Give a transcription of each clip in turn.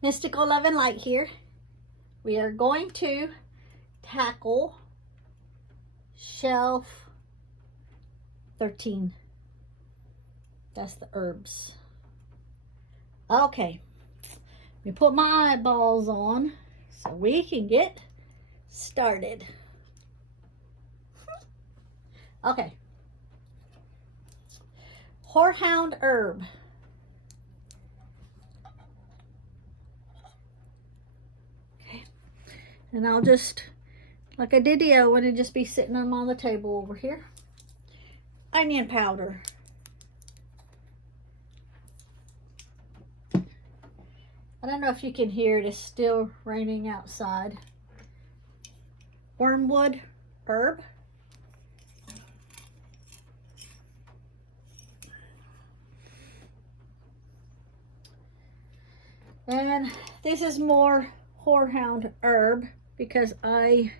Mystical Love and Light here. We are going to tackle shelf 13. That's the herbs. Okay, let me put my eyeballs on so we can get started. Okay. Horehound herb. Okay. And I'll just, like I did the other one, and just be sitting them on the table over here. Onion powder. I don't know if you can hear it, it's still raining outside. Wormwood herb. And this is more horehound herb because I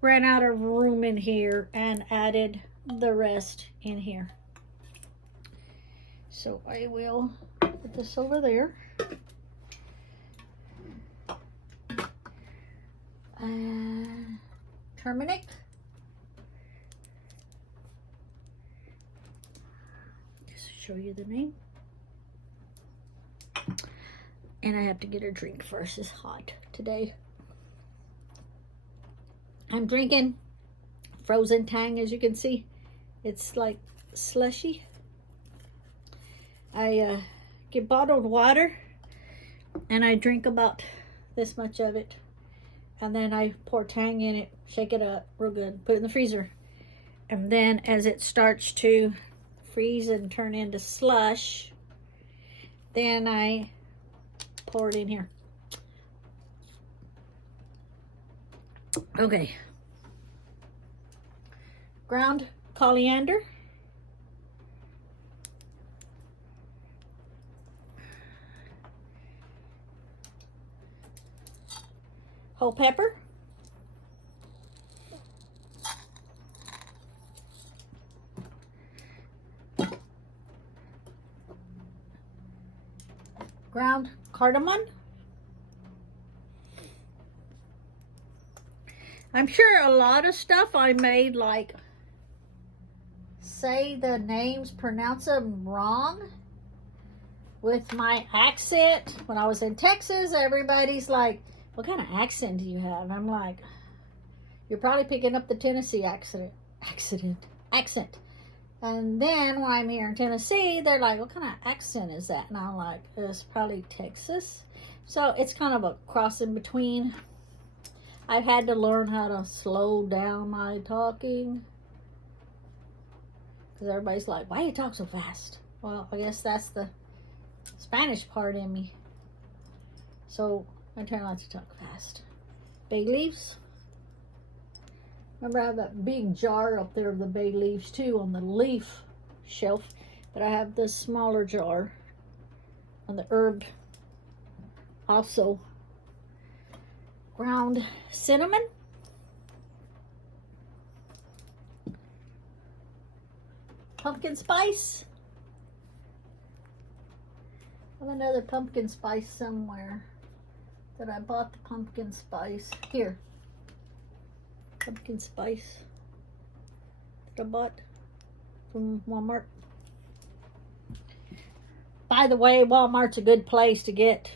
ran out of room in here and added the rest in here. So I will put this over there. Turmeric. Just to show you the name. And I have to get a drink first. It's hot today. I'm drinking frozen Tang, as you can see. It's like slushy. I get bottled water and I drink about this much of it. And then I pour Tang in it, shake it up real good, put it in the freezer. And then as it starts to freeze and turn into slush, then I pour it in here. Okay. Ground coriander. Whole pepper. Ground cardamom. I'm sure a lot of stuff I made, like, say the names, pronounce them wrong with my accent. When I was in Texas, everybody's like, what kind of accent do you have? I'm like, you're probably picking up the Tennessee accent. And then when I'm here in Tennessee, they're like, what kind of accent is that? And I'm like, it's probably Texas. So it's kind of a cross in between. I've had to learn how to slow down my talking. Because everybody's like, why do you talk so fast? Well, I guess that's the Spanish part in me. So I try not to talk fast. Bay leaves. Remember, I have that big jar up there of the bay leaves too on the leaf shelf. But I have this smaller jar on the herb also. Ground cinnamon. Pumpkin spice. I have another pumpkin spice somewhere that I bought the pumpkin spice. Here. Pumpkin spice that I bought from Walmart. By the way, Walmart's a good place to get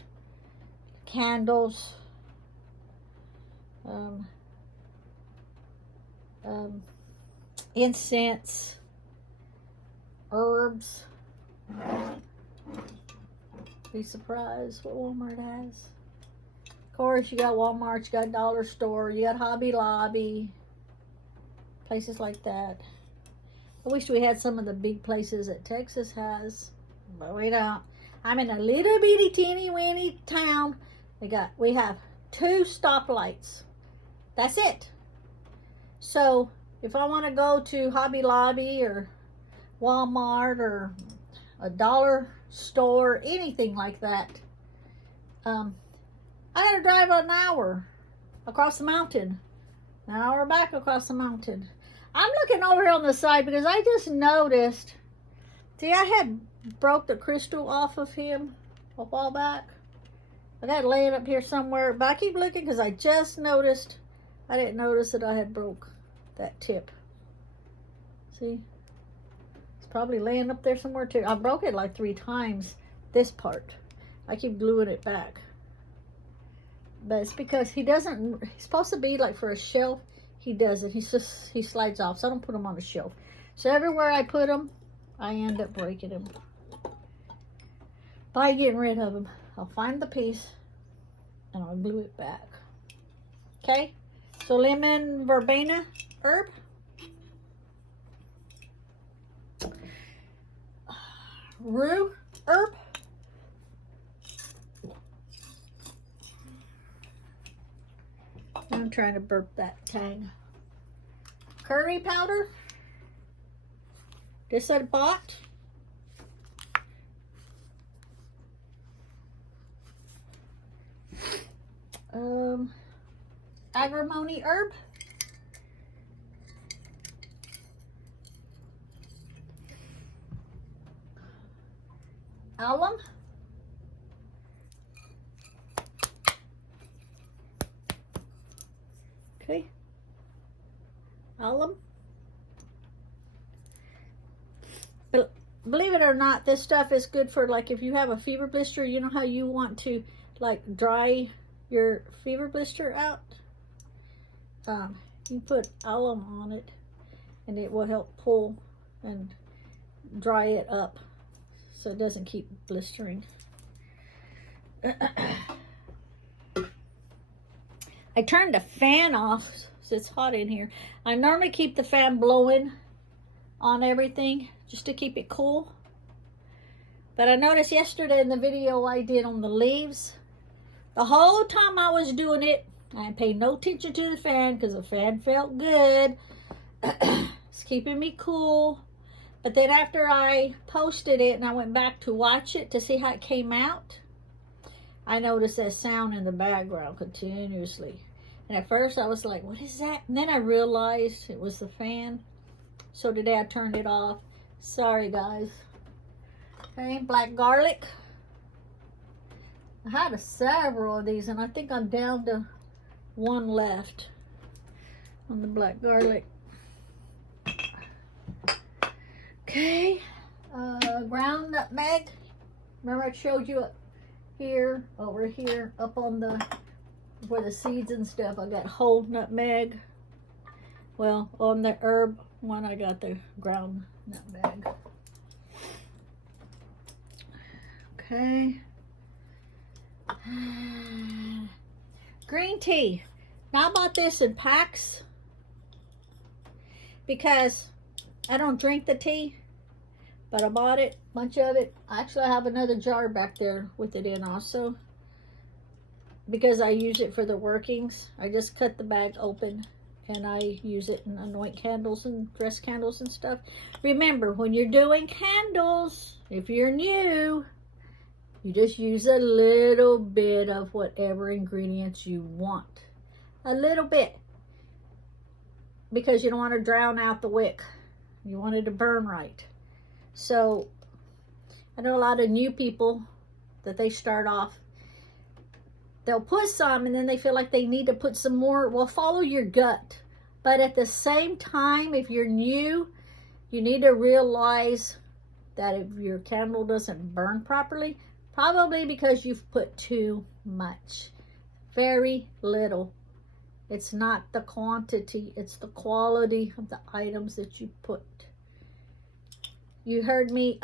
candles, incense, herbs. Be surprised what Walmart has. Of course, you got Walmart, you got Dollar Store, you got Hobby Lobby, places like that. I wish we had some of the big places that Texas has, but we don't. I'm in a little bitty teeny weeny town. We have 2 stoplights. That's it. So if I want to go to Hobby Lobby or Walmart or a dollar store, anything like that, I had to drive an hour across the mountain, an hour back across the mountain. I'm looking over here on the side because I just noticed, see, I had broke the crystal off of him a while back. I got it laying up here somewhere, but I keep looking because I just noticed. I didn't notice that I had broke that tip. See? It's probably laying up there somewhere too. I broke it like 3 times, this part. I keep gluing it back. But it's because he doesn't, he's supposed to be like for a shelf. He doesn't. He slides off. So I don't put him on the shelf. So everywhere I put him, I end up breaking him. By getting rid of him, I'll find the piece and I'll glue it back. Okay? So lemon verbena herb. Rue herb. I'm trying to burp that tang. Curry powder. This I bought. Agrimony herb. Alum. Okay. Alum. But believe it or not, this stuff is good for like if you have a fever blister. You know how you want to like dry your fever blister out? You put alum on it and it will help pull and dry it up so it doesn't keep blistering. I turned the fan off so it's hot in here. I normally keep the fan blowing on everything just to keep it cool. But I noticed yesterday in the video I did on the leaves, the whole time I was doing it, I paid no attention to the fan because the fan felt good. It's keeping me cool. But then after I posted it and I went back to watch it to see how it came out, I noticed that sound in the background continuously. And at first I was like, what is that? And then I realized it was the fan. So today I turned it off. Sorry guys. Okay, black garlic. I had several of these and I think I'm down to 1 left on the black garlic. Okay, ground nutmeg. Remember I showed you up here, over here, up on the, where the seeds and stuff, I got whole nutmeg. Well, on the herb one, I got the ground nutmeg. Okay. Green tea. Now I bought this in packs because I don't drink the tea, but I bought it, a bunch of it. Actually, I have another jar back there with it in also because I use it for the workings. I just cut the bag open and I use it and anoint candles and dress candles and stuff. Remember, when you're doing candles, if you're new, you just use a little bit of whatever ingredients you want. A little bit. Because you don't want to drown out the wick. You want it to burn right. So, I know a lot of new people that they start off, they'll put some and then they feel like they need to put some more. Well, follow your gut. But at the same time, if you're new, you need to realize that if your candle doesn't burn properly, probably because you've put too much. Very little. It's not the quantity, it's the quality of the items that you put. You heard me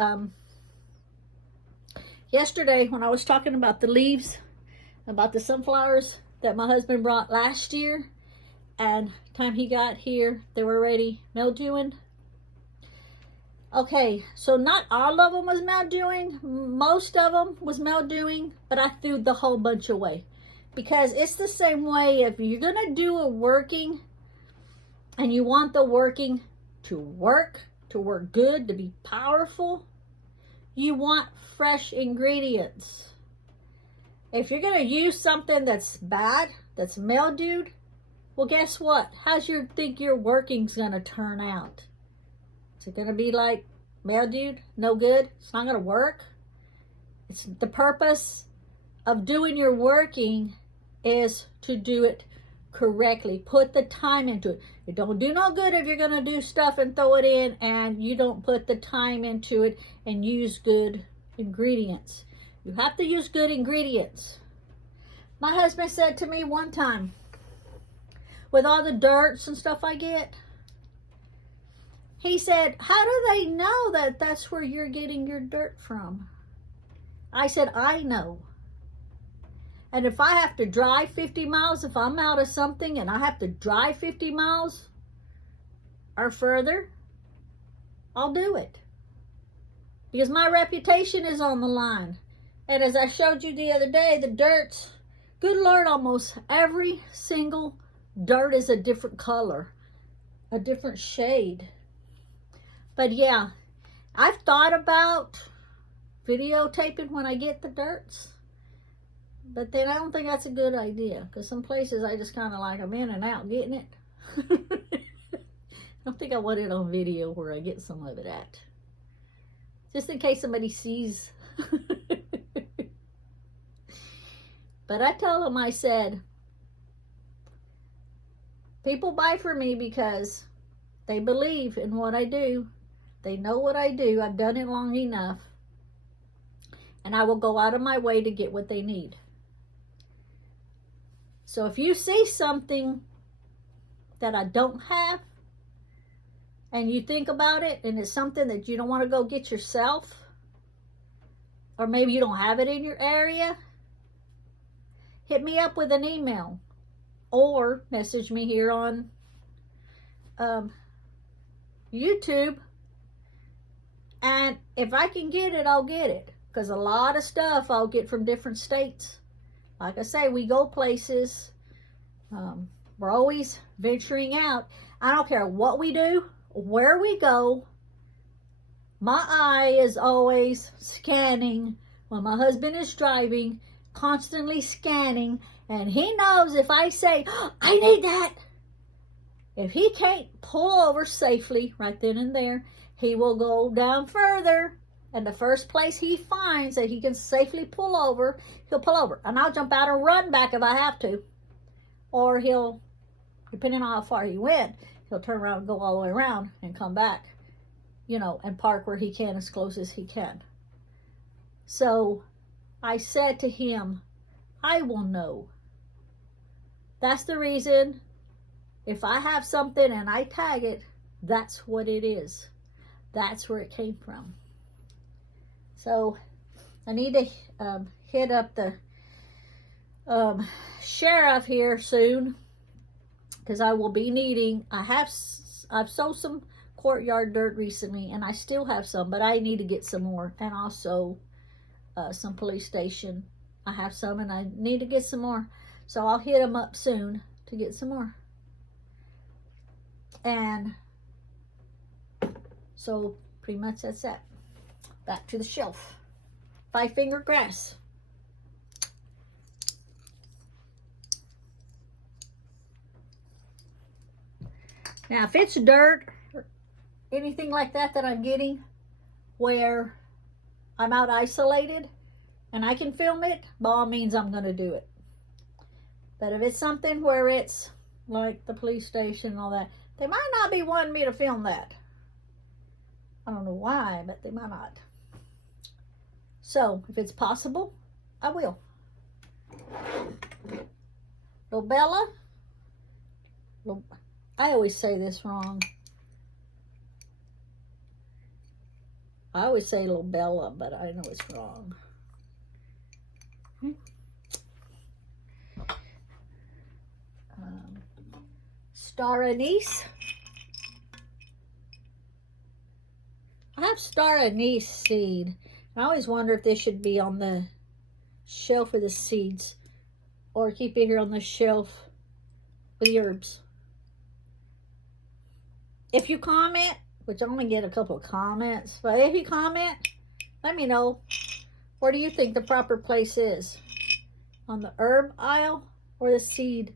yesterday when I was talking about the leaves, about the sunflowers that my husband brought last year, and time he got here, they were already mildewing. Okay, so not all of them was mildewing. Most of them was mildewing, but I threw the whole bunch away. Because it's the same way if you're going to do a working and you want the working to work good, to be powerful, you want fresh ingredients. If you're going to use something that's bad, that's mildewed, well, guess what? How's you think your working's going to turn out? Is it going to be like mildewed? No good? It's not going to work? It's the purpose of doing your working is to do it correctly. Put the time into it. It don't do no good if you're going to do stuff and throw it in and you don't put the time into it and use good ingredients. You have to use good ingredients. My husband said to me one time, with all the dirts and stuff I get, he said, how do they know that that's where you're getting your dirt from? I said, I know. And if I have to drive 50 miles, if I'm out of something and I have to drive 50 miles or further, I'll do it. Because my reputation is on the line. And as I showed you the other day, the dirts, good Lord, almost every single dirt is a different color, a different shade. But yeah, I've thought about videotaping when I get the dirts. But then I don't think that's a good idea. Because some places I just kind of like I'm in and out getting it. I don't think I want it on video where I get some of it at. Just in case somebody sees. But I told them, I said, people buy from me because they believe in what I do. They know what I do. I've done it long enough. And I will go out of my way to get what they need. So if you see something that I don't have, and you think about it, and it's something that you don't want to go get yourself, or maybe you don't have it in your area, hit me up with an email or message me here on YouTube. And if I can get it, I'll get it. Because a lot of stuff I'll get from different states. Like I say, we go places. We're always venturing out. I don't care what we do, where we go. My eye is always scanning when my husband is driving, constantly scanning. And he knows if I say, oh, I need that. If he can't pull over safely right then and there, he will go down further. And the first place he finds that he can safely pull over, he'll pull over. And I'll jump out and run back if I have to. Or he'll, depending on how far he went, he'll turn around and go all the way around and come back, you know, and park where he can as close as he can. So I said to him, I will know. That's the reason if I have something and I tag it, that's what it is. That's where it came from. So I need to hit up the sheriff here soon, because I will be needing, I've sold some courtyard dirt recently, and I still have some, but I need to get some more. And also some police station. I have some and I need to get some more. So I'll hit them up soon to get some more. And so pretty much that's that. Back to the shelf. 5-finger grass. Now, if it's dirt or anything like that that I'm getting where I'm out isolated and I can film it, by all means I'm going to do it. But if it's something where it's like the police station and all that, they might not be wanting me to film that. I don't know why, but they might not. So, if it's possible, I will. Lobella. I always say this wrong. I always say Lobella, but I know it's wrong. Star anise. I have star anise seed. I always wonder if this should be on the shelf with the seeds, or keep it here on the shelf with the herbs. If you comment, which I only get a couple of comments, but if you comment, let me know, where do you think the proper place is? On the herb aisle or the seed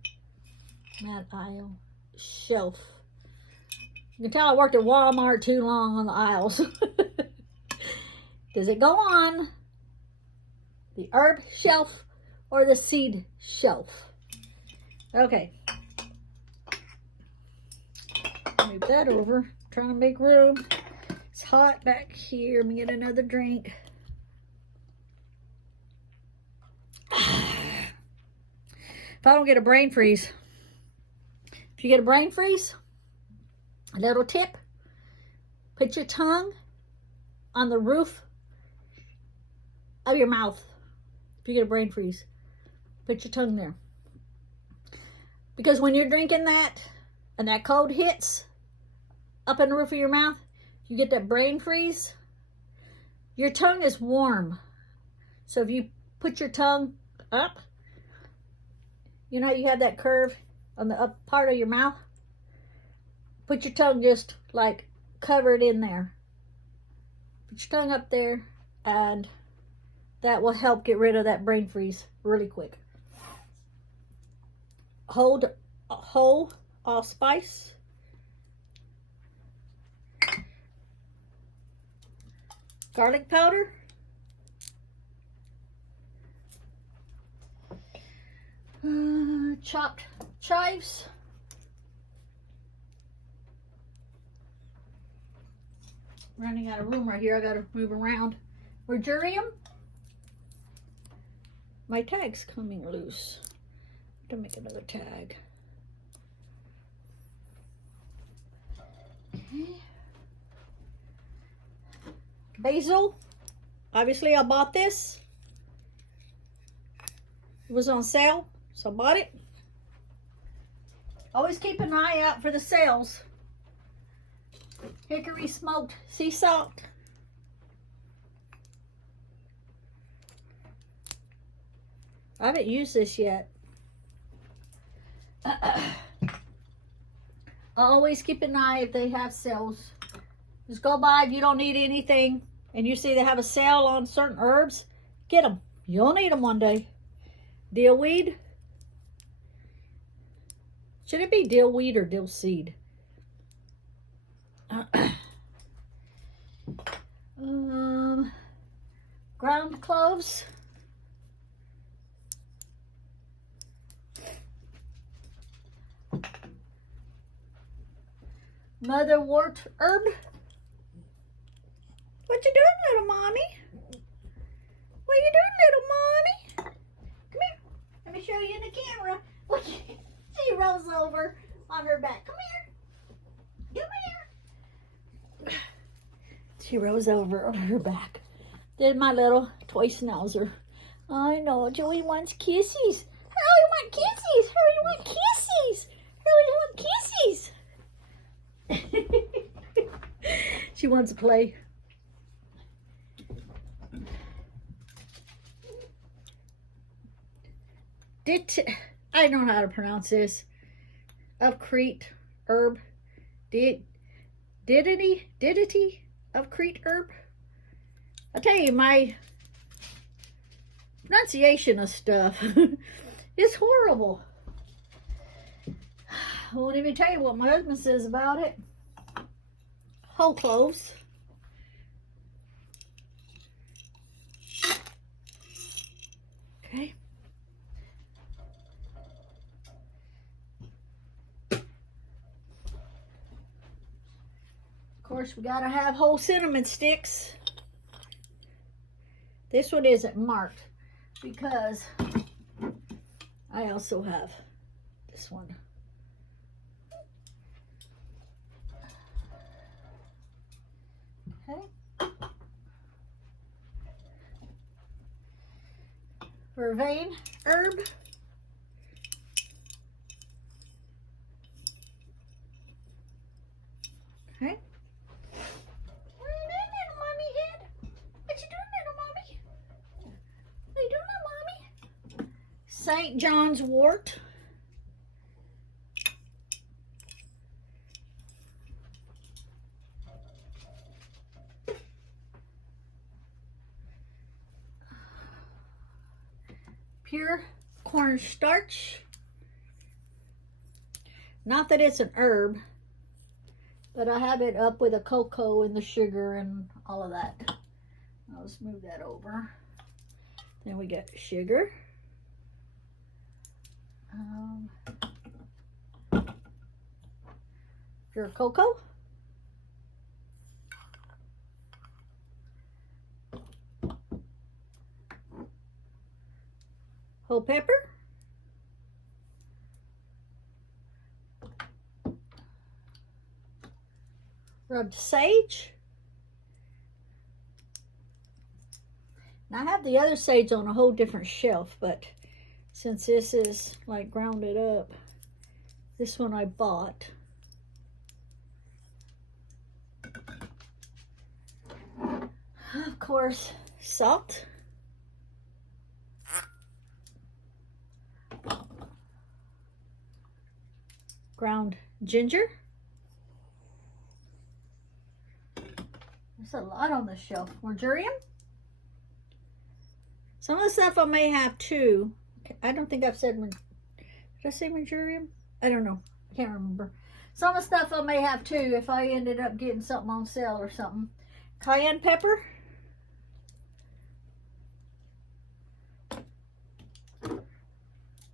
mat aisle? Shelf. You can tell I worked at Walmart too long on the aisles. Does it go on the herb shelf or the seed shelf. Okay. Move that over. Trying to make room. It's hot back here. Let me get another drink. If I don't get a brain freeze. If you get a brain freeze, a little tip, put your tongue on the roof of your mouth. If you get a brain freeze, put your tongue there. Because when you're drinking that and that cold hits up in the roof of your mouth, you get that brain freeze. Your tongue is warm. So if you put your tongue up, you know you have that curve on the up part of your mouth? Put your tongue just like covered in there. Put your tongue up there, and that will help get rid of that brain freeze really quick. Hold whole allspice. Garlic powder. Chopped chives. Running out of room right here. I gotta move around. Marjoram. My tag's coming loose. To make another tag. Okay. Basil. Obviously, I bought this. It was on sale, so I bought it. Always keep an eye out for the sales. Hickory smoked sea salt. I haven't used this yet. Always keep an eye if they have sales. Just go by if you don't need anything and you see they have a sale on certain herbs, get them. You'll need them one day. Dill weed. Should it be dill weed or dill seed? Ground cloves. Motherwort herb. What you doing, little mommy? What you doing, little mommy? Come here. Let me show you in the camera. Look, she rolls over on her back. Come here. Come here. She rolls over on her back. There's my little toy schnauzer. I know, Joey wants kisses. Hurry, want kisses. Hurry, want kisses. Hurry, want kisses. She wants to play. I don't know how to pronounce this. Of Crete herb. Didity of Crete herb. I tell you, my pronunciation of stuff is horrible. I won't even tell you what my husband says about it. Whole cloves. Okay. Of course, we gotta have whole cinnamon sticks. This one isn't marked because I also have this one. Okay. Vervain herb. Okay. What are you doing, little mommy head? What you doing, little mommy? What are you doing, little mommy? St. John's wort. Pure cornstarch. Not that it's an herb, but I have it up with the cocoa and the sugar and all of that. I'll just move that over. Then we got sugar. Pure cocoa. Whole pepper. Rubbed sage. Now I have the other sage on a whole different shelf, but since this is like grounded up, this one I bought. Of course, salt. Ground ginger. There's a lot on the shelf. Marjoram. Some of the stuff I may have too. I don't think I've said, did I say marjoram? I don't know. I can't remember. Some of the stuff I may have too if I ended up getting something on sale or something. Cayenne pepper.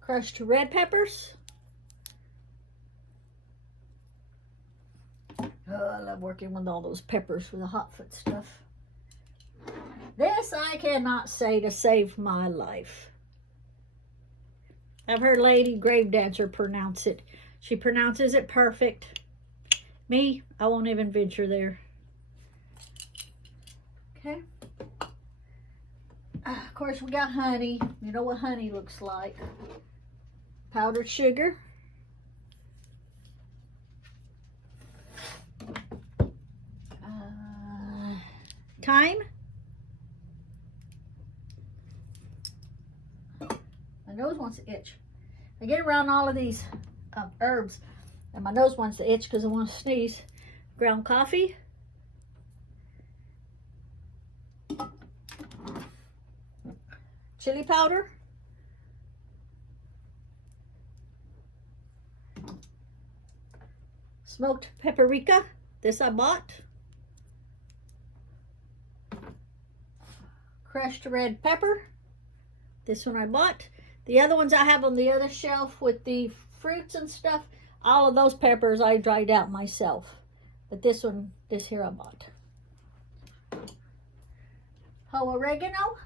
Crushed red peppers. Oh, I love working with all those peppers for the hot foot stuff. This I cannot say to save my life. I've heard Lady Grave Dancer pronounce it. She pronounces it perfect. Me, I won't even venture there. Okay. Of course, we got honey. You know what honey looks like. Powdered sugar. Thyme. My nose wants to itch. I get around all of these herbs and my nose wants to itch because I want to sneeze. Ground coffee. Chili powder. Smoked paprika. This I bought. Crushed red pepper. This one I bought. The other ones I have on the other shelf with the fruits and stuff, all of those peppers I dried out myself. But this one, this here I bought. Whole oregano.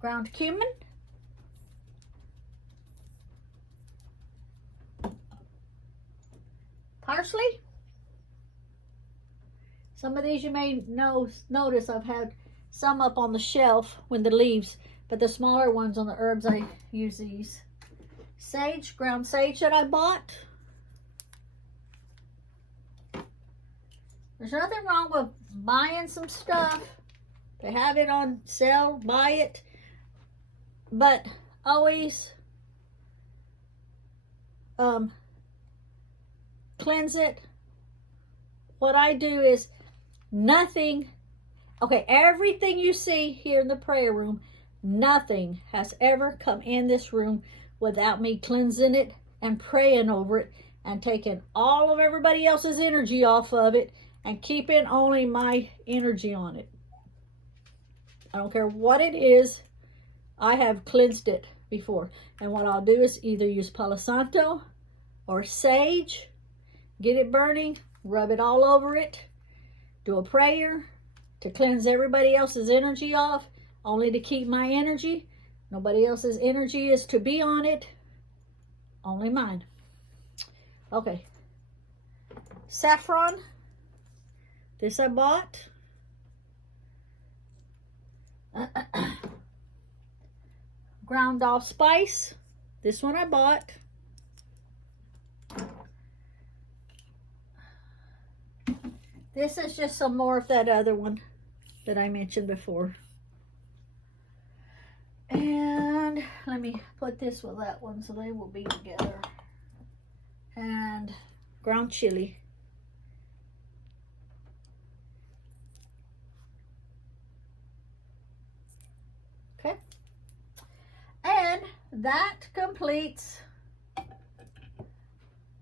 Ground cumin. Parsley. Some of these you may notice I've had some up on the shelf with the leaves, but the smaller ones on the herbs, I use these. Sage, ground sage that I bought. There's nothing wrong with buying some stuff. They have it on sale, buy it. But always cleanse it. What I do is nothing, okay, everything you see here in the prayer room, nothing has ever come in this room without me cleansing it and praying over it and taking all of everybody else's energy off of it and keeping only my energy on it. I don't care what it is, I have cleansed it before. And what I'll do is either use Palo Santo or sage, get it burning, rub it all over it, do a prayer to cleanse everybody else's energy off, only to keep my energy. Nobody else's energy is to be on it, only mine. Okay. Saffron. This I bought. Ground off spice. This one I bought. This is just some more of that other one that I mentioned before. And let me put this with that one so they will be together. And ground chili. Okay. And that completes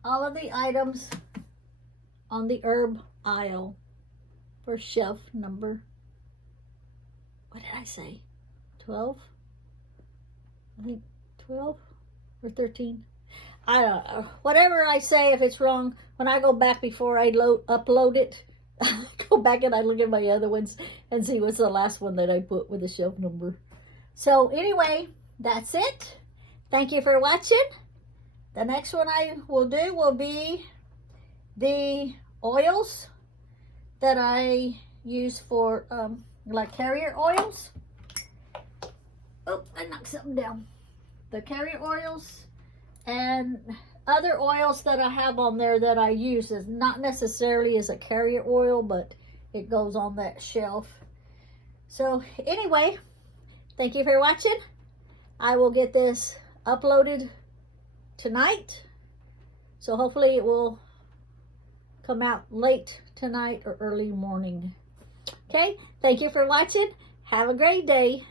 all of the items on the herb aisle for shelf number, what did I say? 12? I think 12 or 13. I don't know. Whatever I say, if it's wrong, when I go back before I upload it, I go back and I look at my other ones and see what's the last one that I put with the shelf number. So anyway, that's it. Thank you for watching. The next one I will do will be the oils that I use for like carrier oils. Oh, I knocked something down. The carrier oils and other oils that I have on there that I use is not necessarily as a carrier oil, but it goes on that shelf. So anyway, thank you for watching. I will get this uploaded tonight. So hopefully it will come out late tonight or early morning. Okay, thank you for watching. Have a great day.